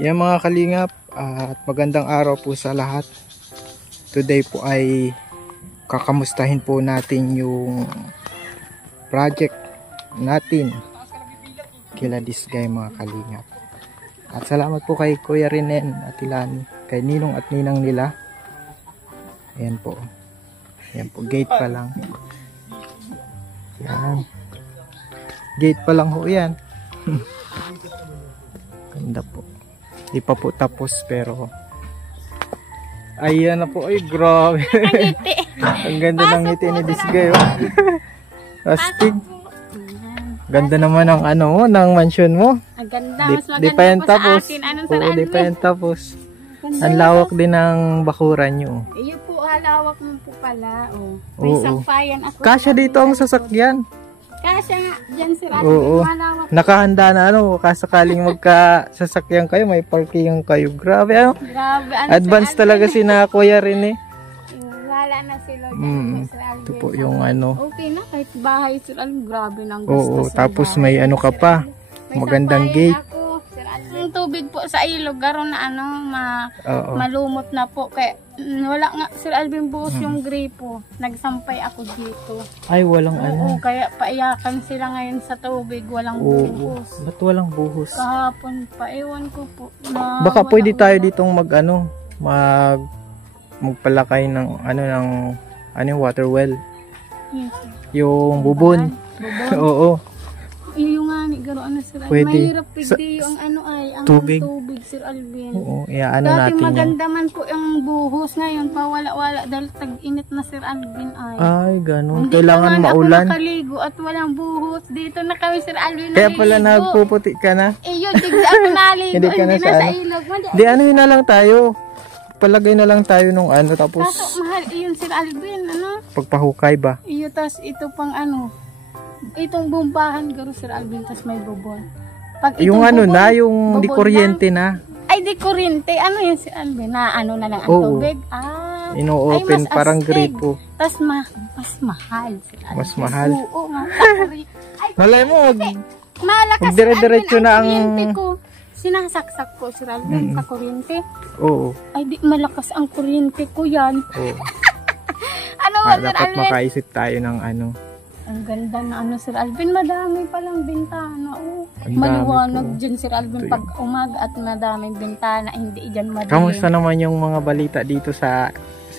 Yan mga kalingap, at magandang araw po sa lahat. Today po ay kakamustahin po natin yung project natin kila Disgay mga kalingap. At salamat po kay Kuya Rinen at Ilani, kay Ninong at Ninang nila. Ayan po. Ayan po, gate pa lang. Yan. Gate pa lang ho yan. Ganda po. Di pa po tapos pero ayan na po. Ay grabe. Ang ganda ng ngiti ni Disgay. Astig. Ganda naman ng ano mo, ng mansion mo. Ang ganda. Mas maganda di pa yan po tapos. sa akin. Anong Oo, di pa yan tapos. Ang lawak din ng bakuran nyo. Iyo po, halawak mo po pala. Oh. May sampayan ako. Kasya dito ang sasakyan. Kasya nga, dyan sir. Oo. Nakahanda na ano, kasakaling magka-sasakyan kayo, may parking kayo. Grabe ano. Grabe. Ano, advance talaga si na Kuya Rene. Wala na sila. Ito po yung ano. Okay na, kahit bahay sir Alvin, grabe ng Oo, gusto. tapos may ano ka pa. Magandang gate. Yung tubig po sa ilog, garon na ano, malumot na po. Kaya wala nga, Sir Alvin, buhos yung gripo. Nagsampay ako dito. Ay, walang Oo, kaya paiyakan sila ngayon sa tubig, walang buhos. Ba't walang buhos? Kahapon pa, ewan ko po. Na baka pwede tayo ditong magpalakay ng yung water well. Yes, yung bubon. Oo. Yung nga ni garo ano Sir Alvin. Pwede. Mahirap pigdi yung ang tubig Sir Alvin. Oo, ano dati natin maganda man po yung buhos, ngayon pawala-wala dahil tag-init na Sir Alvin ay ganun. Hindi kailangan maulan. Hindi ako nakaligo at walang buhos. Dito na kami Sir Alvin. Kaya pala nagpuputi ka na. Yun, tigda ako naligo. Hindi ka na sa ilog. Di yun na lang tayo. Palagay na lang tayo nung tapos. Kaso mahal iyon Sir Alvin, pagpahukay ba? Iyo, tas ito pang itong bumbahan garo Sir Alvin, tas may bubon. Pag yung yung di kuryente na. Ay, di kuryente. Ano yun Sir Alvin? Na na lang ang tubig? Ino-open parang gripo. Tas mas mahal Sir Alvin. Mas mahal? Oo nga. Malay mo, malakas dire-diretso na ang kuryente ko. Sinasaksak ko Sir Alvin sa kuryente. Oo. Ay, di malakas ang kuryente ko yan. Oo. Sir dapat Alvin? makaisip tayo ng Ang ganda na Sir Alvin. Madami palang bintana. Ang maliwanag dyan Sir Alvin pag umaga at madaming bintana. Hindi dyan madilim. Kamusta naman yung mga balita dito sa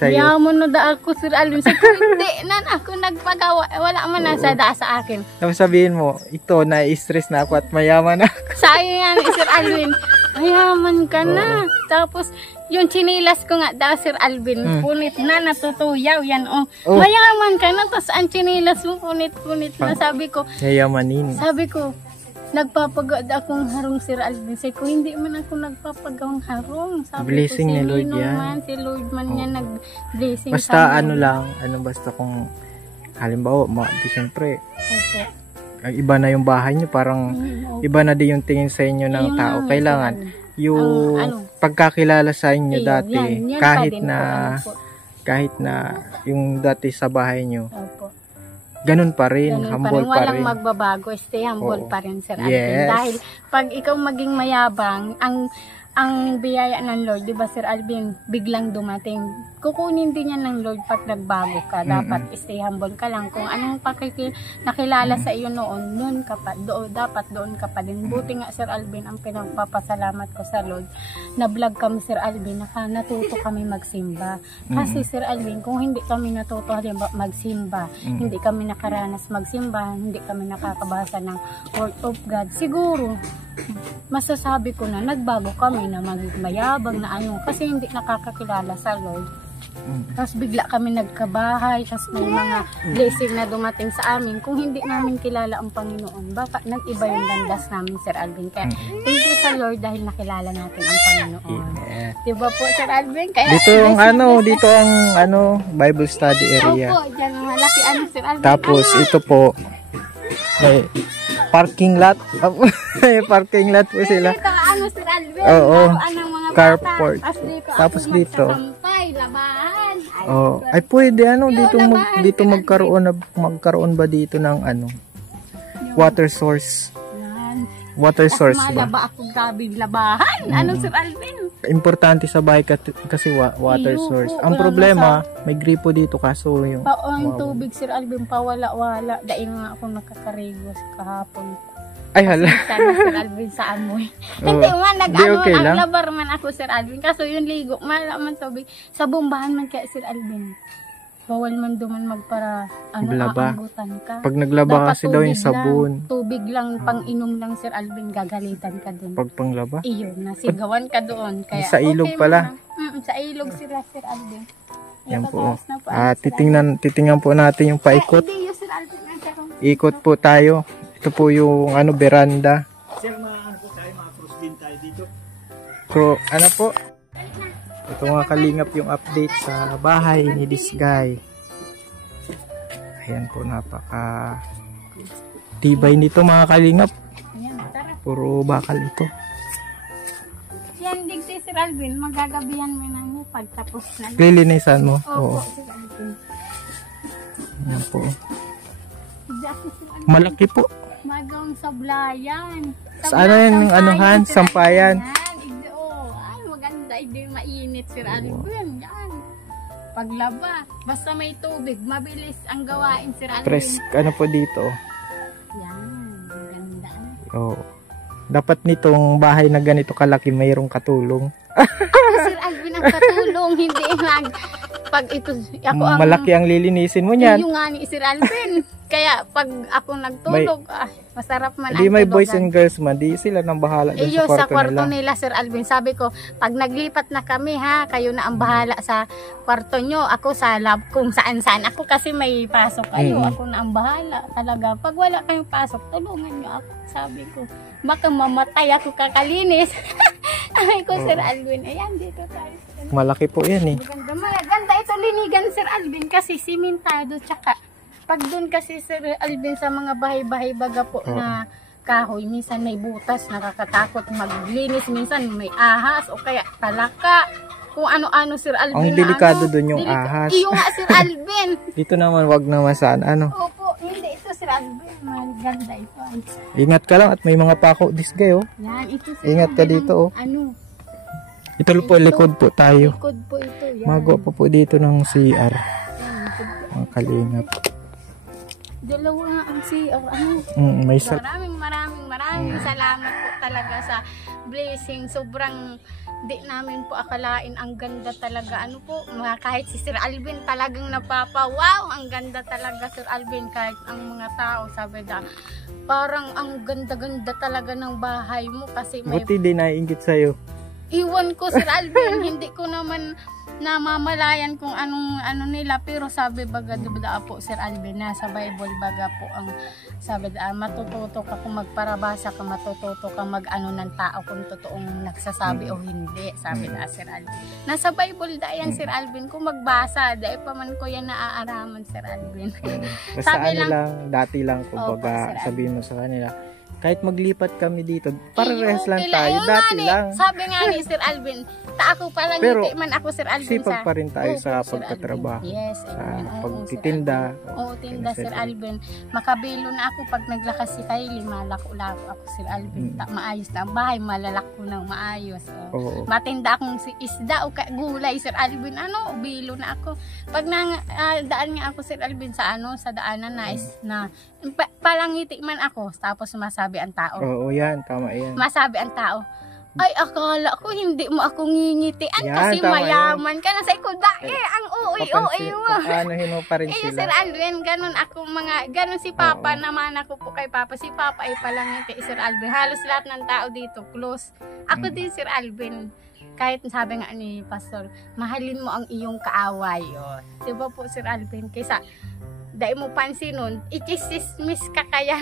iyo? Yaman na da ako Sir Alvin. Sa hindi nan ako nagpagawa. Wala man nasa da sa akin. Tapos sabihin mo, ito na-stress na ako at mayaman na ako. Sa'yo yan Sir Alvin. Mayaman ka na. Tapos yung chinilas ko nga daw Sir Alvin, punit na, natutuyaw yan. Mayaman ka na, tapos ang chinilas mo punit-punit na. Sabi ko, yayamanin. Sabi ko, nagpapagod akong harong Sir Alvin. Sabi ko, hindi man ako nagpapagawang harong. Sabi blessing ko, ni Lord yan. Si Lord man yan nag-blessing. Basta basta kung halimbawa, siyempre, ang iba na yung bahay nyo, parang iba na din yung tingin sa inyo ng tao. Kailangan yung pagkakilala sa inyo dati, kahit na yung dati sa bahay nyo, ganun pa rin, humble pa rin. Walang magbabago, stay humble pa rin Sir Alvin. Dahil pag ikaw maging mayabang, ang biyaya ng Lord, di ba Sir Alvin, biglang dumating. Kukunin din yan ng Lord pag nagbago ka. Dapat stay humble ka lang. Kung anong nakilala sa iyo noon, dapat doon ka pa din. Buti nga Sir Alvin, ang pinagpapasalamat ko sa Lord, na vlog kami Sir Alvin, natuto kami magsimba. Kasi Sir Alvin, kung hindi kami natuto magsimba, hindi kami nakaranas magsimba, hindi kami nakakabasa ng Word of God, siguro, masasabi ko na nagbago kami na mayabang na kasi hindi nakakakilala sa Lord. Tapos bigla kami nagkabahay, tapos may mga blessing na dumating sa amin. Kung hindi namin kilala ang Panginoon, baka nag-iba yung landas namin Sir Alvin. Kaya thank you sa Lord dahil nakilala natin ang Panginoon. Diba po Sir Alvin? Kaya, dito ang Bible study area. Opo, dyan malaki Sir Alvin. Tapos ito po, may parking lot. May parking lot po sila. Dito Sir Alvin. Oo. Mga carport. Tapos dito labahan. Ay pwede dito magkaroon ba dito ng water source. Water source Kasi ba? malaba ako, grabing labahan. Ano, Sir Alvin? Importante sa bahay kasi water Iyo source. po, Ang wala problema, may gripo dito kaso yung Ang tubig, Sir Alvin, pawala-wala. Dahil nga ako nakakaregos kahapon. Ay hala. Sana, Sir Alvin, sa amoy. Oo. Hindi man, Di, okay lang. naglabar man ako, Sir Alvin. Kaso yung ligo, malaman tubig. Sa bombahan man kaya, Sir Alvin. Bawal man duman magpara, Maglaba. aanggutan ka. Pag naglaba Dapat kasi daw yung tubig sabon. Lang, tubig lang, pang-inom lang, Sir Alvin, gagalitan ka dun. Pag panglaba. Iyon, nasigawan ka doon. Kaya, Sa ilog pala. Sa ilog sila, Sir Alvin. Yan po. Tataas na pa, Sir Titingnan po natin yung paikot. Hindi yun, Sir Alvin. Ikot po tayo. Ito po yung veranda. Sir, ano po tayo, cross din tayo dito. So, ano po? Ito mga kalingap yung update sa bahay ni this guy. Ayan po, napaka tibay nito mga kalingap. Ayan, tara. Puro bakal ito. Yan, digsi, Sir Alvin. Magagabihan mo na mo pagtapos na. Lilinisan mo? Opo, Oo. Sir Alvin. Ayan po. Dati, Sir Alvin. Malaki po. Magawang sablayan. Sa ano yan, anuhan, sampayan. Ay, maganda. Hindi mainit, Sir Alvin. Yan. Paglaba. Basta may tubig. Mabilis ang gawain, Sir Alvin. Press, ano po dito. Yan. Maganda. Oo. Dapat nitong bahay na ganito kalaki mayroong katulong. Sir Alvin ang katulong. Hindi lang. Pag ito, ako ang... Malaki ang lilinisin mo niyan. Yung nga ni Sir Alvin. Kaya pag ako nagtulog, masarap man Di ang may boys tulugan. and girls man, di sila nang bahala dun Iyo, sa sa kwarto kwarto nila. nila, Sir Alvin. Sabi ko, pag naglipat na kami ha, kayo na ang bahala sa kwarto nyo. Ako sa lab, kung saan-saan. Ako kasi may pasok kayo. Ako na ang bahala talaga. Pag wala kayong pasok, tulungan nyo ako. Sabi ko, baka mamatay ako kakalinis. Sabi ko, Sir Alvin, ayan, dito tayo. Malaki po yan eh. Maganda ito linigan, Sir Alvin, kasi simentado, tsaka pag doon kasi, Sir Alvin, sa mga bahay-bahay baga po na kahoy, minsan may butas, nakakatakot maglinis, minsan may ahas o kaya talaka, kung ano-ano, Sir Alvin. Ang delikado doon yung ahas. Iyo nga, Sir Alvin. Dito naman wag naman saan ano. Opo, hindi ito, Sir Alvin. Maganda ito. Ingat ka lang at may mga pako this guy oh. Yan, ito, Sir Ingat ka Alvin, dito, oh. Ano, Ito po likod po tayo. likod po ito. Yan. Magawa pa po dito ng CR. Yan, likod po. Mga kalingap. Dalawa nga ang CR. Ano? May sal Maraming salamat po talaga sa blessing. Sobrang di namin po akalain, ang ganda talaga. Ano po, kahit si Sir Alvin talagang wow, ang ganda talaga, Sir Alvin. Kahit ang mga tao, sabi na, parang ang ganda-ganda talaga ng bahay mo kasi may buti din naiingit sa'yo. iwan ko, Sir Alvin. Hindi ko naman namamalayan kung anong ano nila, pero sabi baga diba po, Sir Alvin, na sa Bible baga po ang sabi matututo ka kung magparabasa ka, matututo ka mag-ano ng tao kung totoong nagsasabi o hindi, sabi na Sir Alvin. Nasa Bible da yan, Sir Alvin, kung magbasa dahil pa man ko yan naaaraman, Sir Alvin. Basta Sabi ano lang, dati lang kumbaga Sir sabihin mo sa kanila, kahit maglipat kami dito, parehas lang okay tayo, Yung dati nga lang. Sabi nga ni Sir Alvin, ako palang Pero, hindi man ako, Sir Alvin, sipag pa rin tayo Opo, sa Sir pagtatrabaho. Alvin. Yes, Sa amen. Oo, pagtitinda. Sir Alvin. Oo, tinda, Sir Alvin. Makabilo na ako pag naglakas si Kylie, malako-lako ako, Sir Alvin. Maayos na ang bahay, malalako ng maayos. Oo. Matinda akong si isda o gulay, Sir Alvin. Ano, bilo na ako. Pag daan nga ako, Sir Alvin, sa sa daanan na palangiti man ako, tapos masabi ang tao. Oo, yan, tama yan. Masabi ang tao, ay, akala ko hindi mo ako ngingitian Yan, kasi tama mayaman ka na sa ikuda. Ang uwi mo. Papanuhin mo pa rin Sir sila. Alvin, ganun si Papa, naman ako po kay Papa. Si Papa ay palangiti, Sir Alvin. Halos lahat ng tao dito, close. Ako din, Sir Alvin. Kahit sabi nga ni Pastor, mahalin mo ang iyong kaaway. Diba po, Sir Alvin? Kaysa, dahil mo pansin nun, i-chismis ka kaya.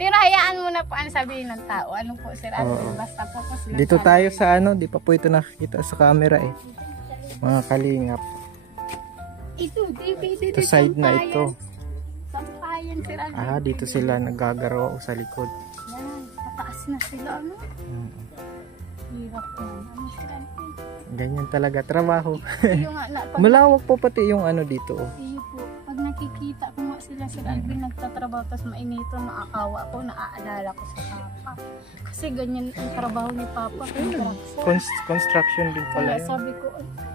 Pero hayaan mo na po ang sabihin ng tao. Ano po, Sir Alvin? Basta po sila. Dito tayo sa di pa po ito nakikita sa camera eh. Mga kalingap. Ito, DVD. Ito side na ito. Sampayan, Sir Alvin. Dito sila nagagaraw sa likod. Yan, pataas na sila, ano? Hirap na. Ano, Sir Alvin? Ganyan talaga trabaho. Iyo nga, Malawak po pati yung dito. Iyo po, pag nakikita ko nga, sila Sir Alvin nagtatrabaho tapos mainito, naakawa ako, naaalala ko sa Papa. Kasi ganyan ang trabaho ni Papa. Construction din pala Kaya yun. sabi ko,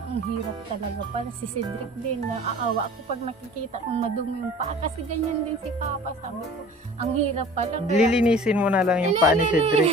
ang hirap talaga pala. Si Cedric din, naaawa ako pag nakikita kong madumi yung paa. Kasi ganyan din si Papa. Sabi ko, ang hirap pala. Lilinisin mo na lang yung paa ni Cedric.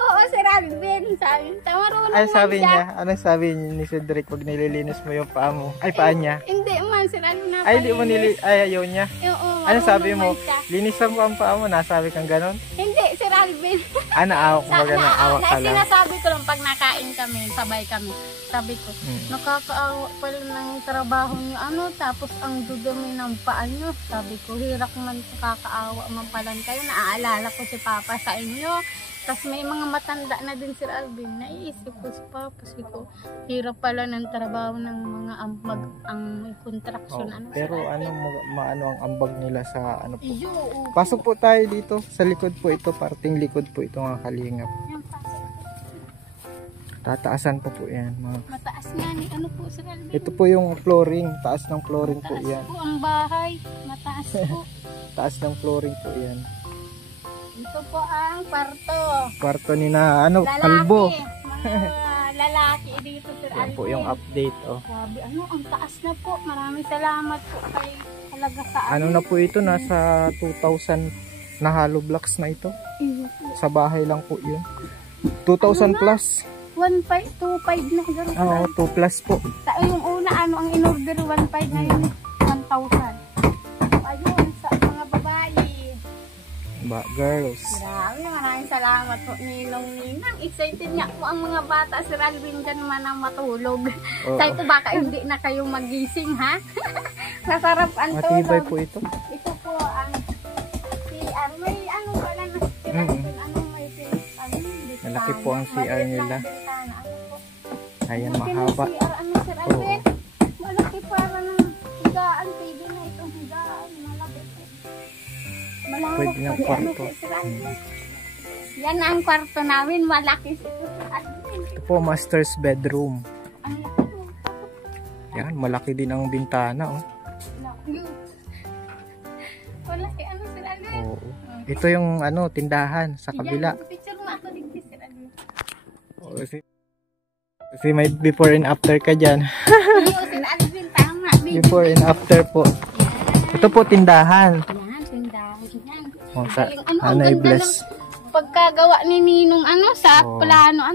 Oo, Sir Alvin. Sabi, marunong Ay, man sabi siya. niya, anong sabi ni Cedric pag nililinis mo yung paa mo? Ay, paa niya. Hindi man, Sir Alvin. Ay, di mo ay, ayaw niya. Oo, Ano sabi marunong mo? man siya. Linisan mo ang paa mo, nasabi kang ganon? Hindi, Sir Alvin. Aawak mo ba na awak ka lang? Sinasabi ko lang pag nakain kami, sabay kami. Sabi ko, nakakaawa pala ng trabaho niyo, tapos ang dudumi ng paa niyo. Sabi ko, hirap man, kakaawa man pala kayo. Naaalala ko si Papa sa inyo. Tapos may mga matanda na din Sir Alvin. Naiisip ko si Papa. Sabi ko, hirap pala ng trabaho ng mga ang construction. Pero maano ang ambag nila sa ano po. Iyo, Pasok po tayo dito. Sa likod po ito. Parting likod po ito mga kalingap. yan, pasok. Tataasan po yan. Mataas nga ni po Sir Alvin. Ito po yung flooring. Taas ng flooring po yan. Mataas po ang bahay. Mataas po. Taas ng flooring po yan. Ito po ang kwarto. Kwarto ni na Lalaki. kalbo. Mga lalaki dito Sir Yan Alvin. po yung update. Oh. Sabi, ang taas na po. Maraming salamat po kay talaga sa Ano na po ito? Nasa 2,000 na hollow blocks na ito. Sa bahay lang po yun. 2,000 plus. 1,525 na gano'n. Oo, 2 plus po. Sa yung una, ang in-order 1,500 na yun, 1,000. Ayun, sa mga babae. Girls. Maraming salamat po, Ninong. Excited nga po ang mga bata, Sir Alvin, dyan man ang matulog. Oo. Sabi ko, baka hindi na kayo magising, ha? Masarap ang Matibay tulog. po ito. Ito po ang CR. May pala na Sir Alvin, may bintana. Malaki po ang CR nila. Bintana, po? Ayan, Malaki ng mahaba. CR, Sir Alvin? Malaki para ng higaan, pwede na itong higaan. Malaki po. Malaki Pwede ng po, kwarto. Sir Alvin. Yan ang kwarto namin, malaki ito Sir Alvin. Ito po, master's bedroom. Ang laki po. Yan, malaki din ang bintana. Oh. Malaki Sir Alvin. Oo. Ito yung tindahan sa kabila. Picture mo ako dito Sir Alvin. Oo, kasi may before and after ka dyan. Sir Alvin, tama. Before and after po. Ito po, tindahan. Yan, tindahan yan. Oh, sa ang Hanay ganda Bless. ng pagkagawa ni Ninong sa Oo. plano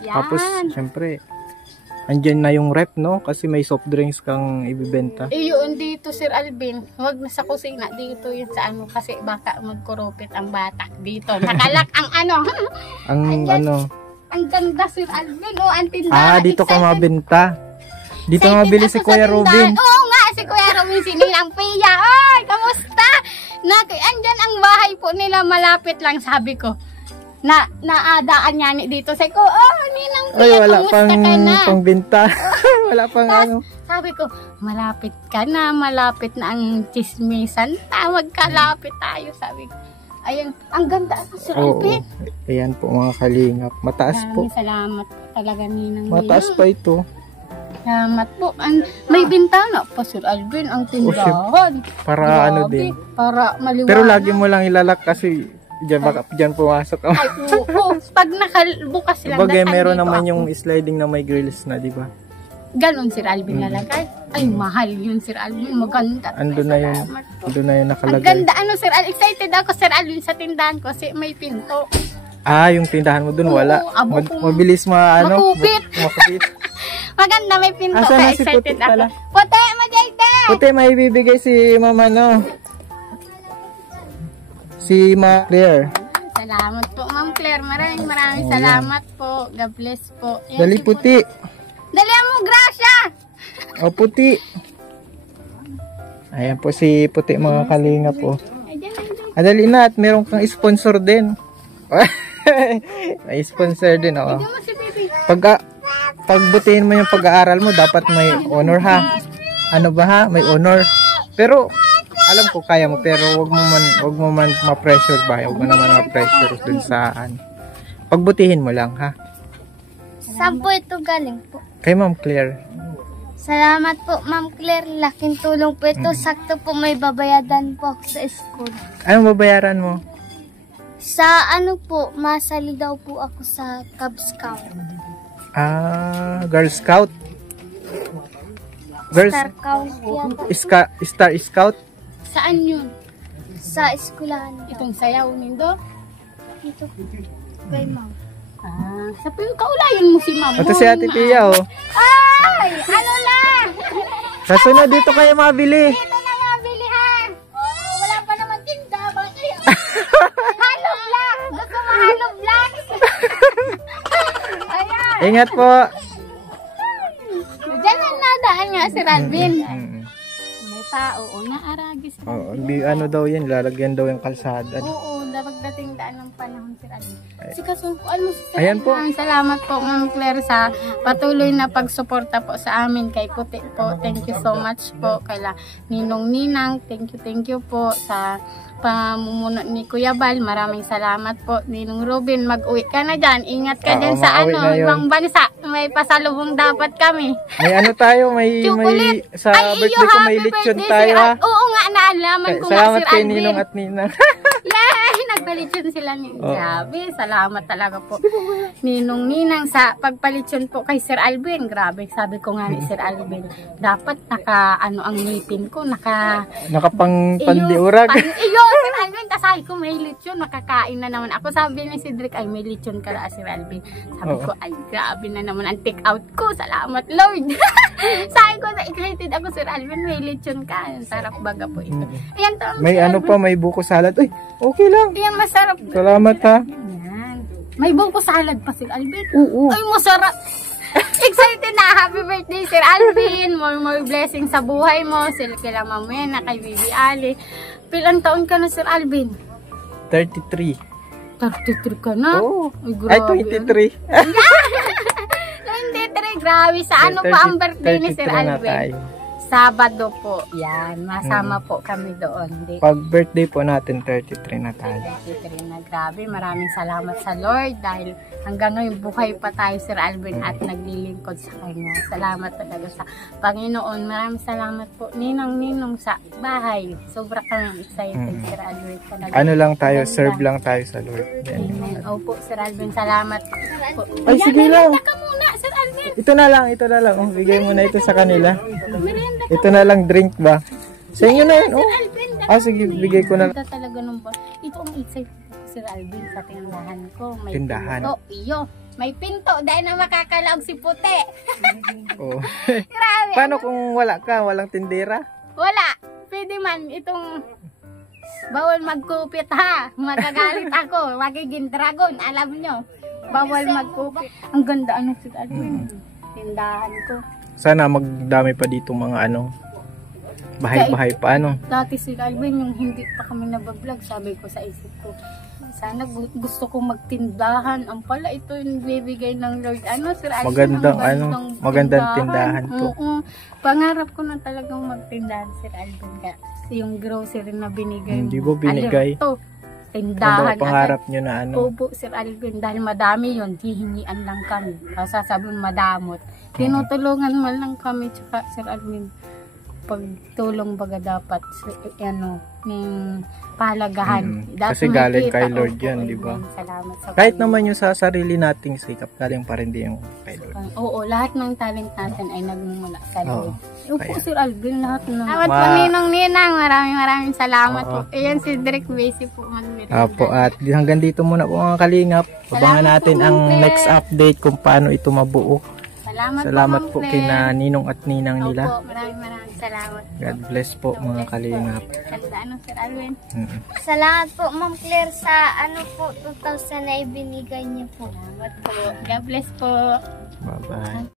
yan. Tapos, syempre, andyan na yung rep, no? Kasi may soft drinks kang ibibenta. Yun dito Sir Alvin, wag na sa kusina dito yun sa kasi baka magkurupit ang bata dito. Nakalak ang Ang Andyan. Ang ganda Sir Alvin, ang tindahan. dito ka Excited. mabenta. Dito Excited mabili ako si sa Kuya tindahan. Robin. Oo nga, si Kuya Robin, si Ninang Pia. Oy, kamusta? Andyan ang bahay po nila, malapit lang, sabi ko. Naadaan niya dito. Sabi ko, Ninang Pia, Ay, wala kamusta pang ka na? pangbenta. Wala pang Sabi ko, malapit ka na, malapit na ang chismisan. Magkalapit tayo, sabi ko. Ayan, ang ganda Sir Oo. Alvin. Ayan po mga kalingap. Mataas po. Maraming salamat po talaga Ninang Mataas Ninang. pa ito. Salamat po. May bintana pa Sir Alvin ang tindahan. Para Grabe, din. para maliwanag. Pero lagi mo lang ilalak kasi dyan pumasok ang Ay, oo. Pag nakabukas lang. bagay dahil meron andito naman ako. yung sliding na may grills na, di ba? Ganon Sir Alvin nalagay. Ay, mahal yun Sir Alvin. Maganda. Ando na yun. Salamat po. Ando na yun Ang nakalagay. ganda Sir Alvin. Excited ako Sir Alvin sa tindahan ko kasi may pinto. Yung tindahan mo dun, Oo, wala. abo ko. Mabilis Makupit. makupit. Maganda may pinto. Asan na Kaya si excited Puti ako. pala? Puti, Majayte! Puti, may bibigay si Mama, no? Si Ma Claire. Salamat po, Ma'am Claire. Maraming salamat po. God bless po. Yan Dali si Puti. Dali mo, Gracia! O Puti. Ayan po si Puti mga kalinga po. Dali na at meron kang sponsor din. May sponsor din, oo. Diyan mo si baby. Pagbutihin mo yung pag-aaral mo, dapat may honor ha. Ano ba ha? May honor. Pero alam ko kaya mo, pero wag mo man ma-pressure ba? Wag mo naman ma-pressure dun sa Pagbutihin mo lang ha. Saan po ito galing po? Kay Ma'am Claire. Salamat po, Ma'am Claire. Laking tulong po ito. Sakto po may babayadan po ako sa school. Anong babayaran mo? Sa ano po, masali daw po ako sa Cub Scout. Girl Scout? Girls, Star Scout yata. Star Scout? Saan yun? Sa eskwelahan daw. Itong sayaw nindo? Ito kay Ma'am. Sa kaulayan mo si Ma'am. Ito si Ate Pia, oh. Ay! Ano lang? Sa sunod, dito kayo mabili. Ito na nga bilihan. Oh, wala pa naman tinda. Bakit kayo? Halo vlog! Gusto mo halo vlog? Ayan. Ingat po. Diyan ang nadaan nga si Radvin. Mm. May tao. O, naaragis. Oh, ano daw yan, lalagyan daw yung kalsada. Oo, pagdating daan ng panahon si Radvin. Si Kasun po, ano si Sir Ayan po. Maraming salamat po, Ma'am Claire, sa patuloy na pagsuporta po sa amin kay Puti po. Thank you so much po. Kaila Ninong Ninang, thank you po sa pamumuno ni Kuya Bal. Maraming salamat po. Ninong Ruben, mag-uwi ka na dyan. Ingat ka Oo, dyan sa mauwi na yun. ibang bansa. May pasalubong dapat kami. May ano tayo, may Chocolate. sa birthday ko may happy lechon birthday, tayo, Sir ha. Oo nga, naalaman ko nga, Salamat Sir kay Alvin. Ninong at Ninang. Yay! Nagpalitsyon sila ni Grabe, salamat talaga po. Ninong Ninang sa pagpalitsyon po kay Sir Alvin. Grabe, sabi ko nga ni Sir Alvin, dapat ano ang ngipin ko, Nakapang pandiurag. Iyo, Sir Alvin, tasahay ko may lechon, makakain na naman. Ako sabi ni Cedric, ay may lechon ka na, Sir Alvin. Sabi ko, ay grabe na naman ang take out ko. Salamat, Lord. Sabi ko, excited ako, Sir Alvin, may lechon ka. Ang sarap baga po ito. Ayan to, May Sir ano Alvin. pa, may buko salad. Uy, okay lang. Ayan, masarap. Salamat, ha. Ayan. May buko salad pa, Sir Alvin. Oo. Ay, masarap. Excited na. Happy birthday, Sir Alvin. More blessings sa buhay mo. Sila kila Mamena, kay Bibi Ali. Pilang taon ka na, Sir Alvin? 33. 33 ka na? Oo. Ay, Ay, 23. 23, grabe. Sa ano pa ang birthday ni Sir 33 na Alvin? tayo. Sabado po. Yan, masama po kami doon. Di, Pag birthday po natin, 33 na tayo. 33 na, grabe. Maraming salamat sa Lord dahil hanggang ngayon buhay pa tayo, Sir Alvin, at naglilingkod sa Kanya. Salamat talaga sa Panginoon. Maraming salamat po. Ninang sa bahay. Sobra kami excited, Sir Alvin. Talaga. Ano lang tayo, serve lang tayo sa Lord. Yan. Amen. Opo, Sir Alvin, salamat po. Ay, sige lang. Merienda ka muna, Sir Alvin. Ito na lang, ito na lang. Oh, bigay mo na ito sa kanila. Merienda. Ito na lang, drink ba? Sa inyo na yun, oh. Alvin, Sige, bigay ko na. Ito talaga nung ba? Ito ang excited ko, Sir Alvin, sa tindahan ko. May Tindahan? pinto. Iyo. May pinto dahil na makakalaog si Puti. Oh. Grabe. Paano kung wala ka, walang tindera? Wala. Pwede man itong bawal magkupit, ha. Magagalit ako. Magiging dragon. Alam nyo. Bawal magkupit. Ang ganda ano, Sir Alvin. Tindahan ko. Sana magdami pa dito mga ano, bahay-bahay pa ano. Dati si Alvin, yung hindi pa kami nabablog, sabi ko sa isip ko, sana gusto ko magtindahan. Ang pala, ito yung bibigay ng Lord. Ano, Sir Alvin? Magandang tindahan to. Oo. Pangarap ko na talagang magtindahan, Sir Alvin. Yung grocery na binigay mo. Hindi ba binigay? Ito, tindahan. Ano pangarap nyo na ano? Opo, Sir Alvin. Dahil madami yun, hihingian lang kami. Sasabi mo madamot. Tinutulungan mo lang kami, tsaka Sir Alvin, pagtulong baga dapat, ano, ng pahalagahan. Kasi galing kay Lord yan, di ba? Salamat sa Kahit Panginoon. naman yung sa sarili nating sikap, galing pa rin din yung kay Lord. Oo, lahat ng talent natin ay nagmumula sa Lord. Opo, kaya. Sir Alvin, lahat na. Salamat po, Ninong. Maraming salamat po. Ayan si Derek Basi po. Apo, at hanggang dito muna po mga kalingap. Abangan natin po, ang Ma'am Claire. next update kung paano ito mabuo. Salamat po Ma'am kina Claire. Ninong at Ninang nila. Opo, maraming salamat. God bless po mga kalingap. Ganda, ano, Sir Alvin? Salamat po, Ma'am Claire, sa ano po, 2,000 na ibinigay niyo po. Salamat po. God bless po. Bye-bye.